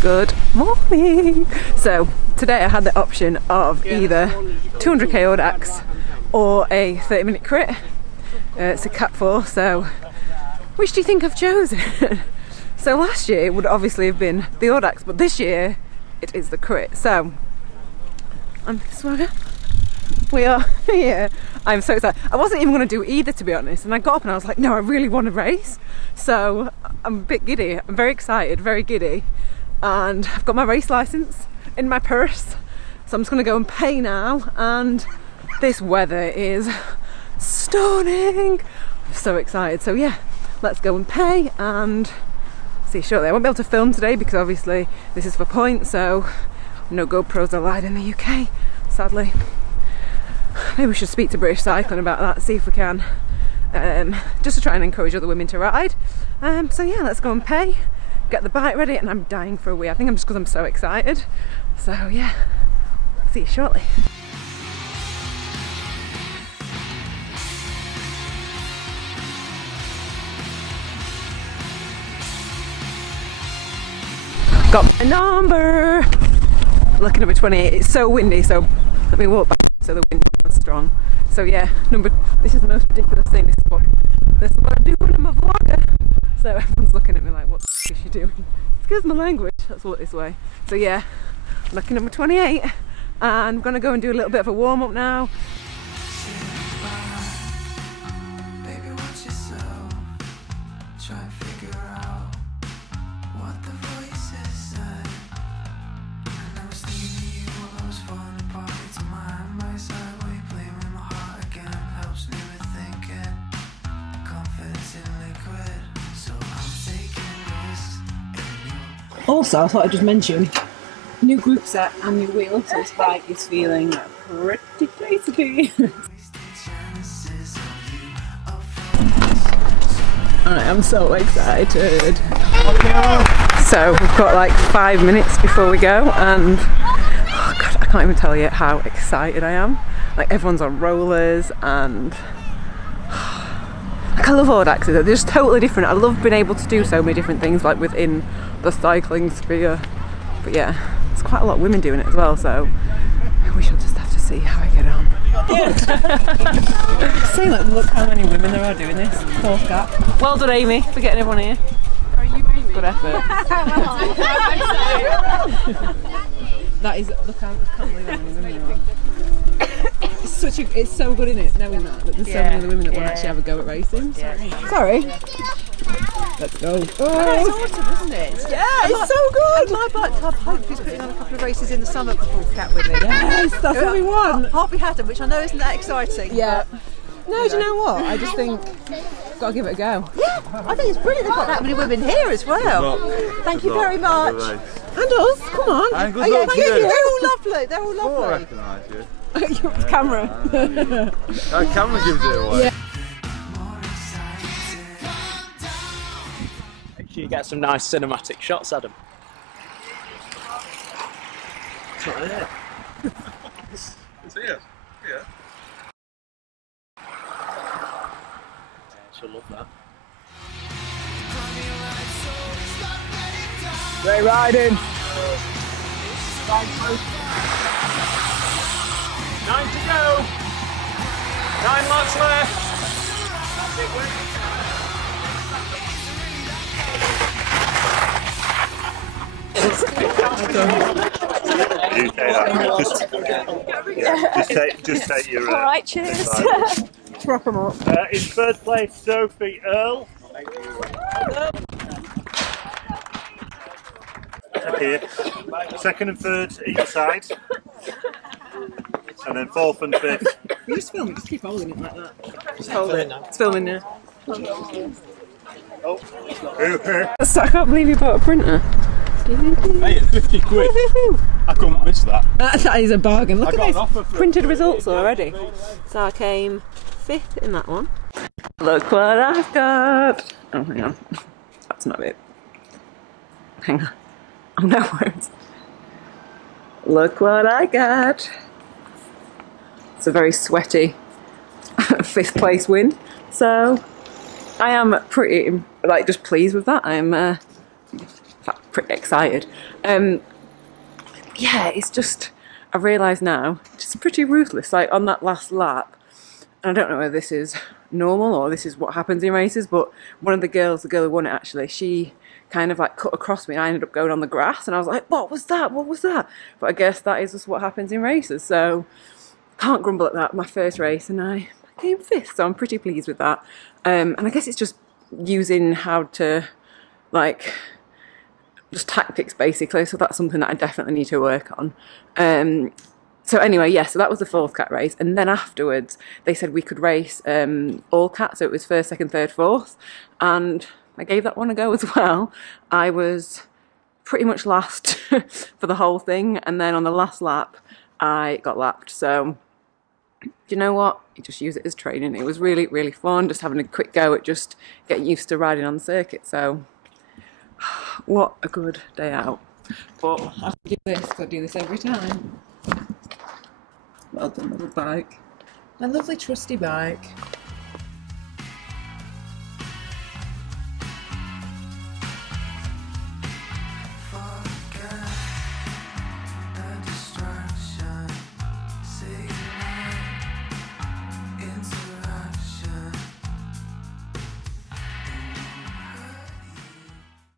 Good morning. So today I had the option of either 200k Audax or a 30-minute crit. It's a Cat 4, so which do you think I've chosen? So last year it would obviously have been the Audax, but this year it is the crit. So I'm swagger. We are here. I'm so excited. I wasn't even going to do either, to be honest, and I got up and I was like, no, I really want to race. So I'm a bit giddy. I'm very excited, very giddy, and I've got my race license in my purse. So I'm just going to go and pay now, and this weather is stunning. I'm so excited. So yeah, let's go and pay and see you shortly. I won't be able to film today because obviously this is for points, so no GoPros allowed in the UK, sadly. Maybe we should speak to British Cycling about that, see if we can, just to try and encourage other women to ride. So yeah, let's go and pay, get the bike ready, and I'm dying for a wee. I think I'm just because I'm so excited. So yeah, see you shortly. Got my number! Lucky number 28. It's so windy, so let me walk back so the wind is strong. So yeah, this is the most ridiculous thing. This is what I do when I'm a vlogger. So everyone's looking at me like, what the f is she doing? Excuse my language, that's what this way. So yeah, lucky number 28. And I'm gonna go and do a little bit of a warm up now. Also, I thought I'd just mention, new group set and new wheel, so this bike is feeling pretty tasty. Alright, I'm so excited. So we've got like 5 minutes before we go, and oh god, I can't even tell you how excited I am. Like everyone's on rollers, and I love Audaxes, they're just totally different. I love being able to do so many different things like within the cycling sphere. But yeah, there's quite a lot of women doing it as well, so we shall just have to see how I get on. Say like, look how many women there are doing this. Fourth gap. Well done, Amy, for getting everyone here. Are you Amy? Good effort. That is, look, I can't believe how many women there are. It's so good, isn't it, knowing that there's so many other women that want to actually have a go at racing. Sorry. Let's go. Oh, it's awesome, isn't it? Yeah, it's so good. My bike club hope is putting on a couple of races in the summer for Fourth Cat with me. Yes, that's what we want. Hartley Haddon, which I know isn't that exciting. Yeah. No, do you know what? I just think got to give it a go. Yeah, I think it's brilliant they've got that many women here as well. Thank you very much. And us, come on. Oh, yeah, they're all lovely. They're all lovely. I recognise you. Camera. Camera gives it away. Yeah. Make sure you get some nice cinematic shots, Adam. It's not there. It's here. Yeah. She'll love that. Great riding. 9 to go. 9 laps left. You say that. Just take your. All right, cheers. Prop them up. In third place, Sophie Earle. Here. Second and third either side. And then fourth and fifth. You just film it, just keep holding it like that. Just hold it. It's filming now. Oh. So I can't believe you bought a printer. Hey, it's 50 quid. I couldn't miss that. That is a bargain. Look I at got this. an offer for Printed results already. So I came 5th in that one. Look what I've got. Oh, hang on. That's not it. Hang on. Oh no words. Look what I got. It's a very sweaty 5th place win. So I am pretty, like, just pleased with that. I'm pretty excited. Yeah, it's just, I realise now, it's pretty ruthless. Like on that last lap, and I don't know whether this is normal or this is what happens in races, but one of the girls, the girl who won it actually, she kind of like cut across me and I ended up going on the grass and I was like, what was that? What was that? But I guess that is just what happens in races, so can't grumble at that. My first race and I came 5th, so I'm pretty pleased with that. And I guess it's just using how to, like, just tactics basically, so that's something that I definitely need to work on. So anyway, yeah, so that was the 4th cat race, and then afterwards they said we could race all cat, so it was 1st, 2nd, 3rd, 4th, and I gave that one a go as well. I was pretty much last for the whole thing, and then on the last lap I got lapped. So do you know what? You just use it as training. It was really, really fun, just having a quick go at just getting used to riding on the circuit. So what a good day out. But I have to do this, because I do this every time. Well done, little bike. My lovely trusty bike.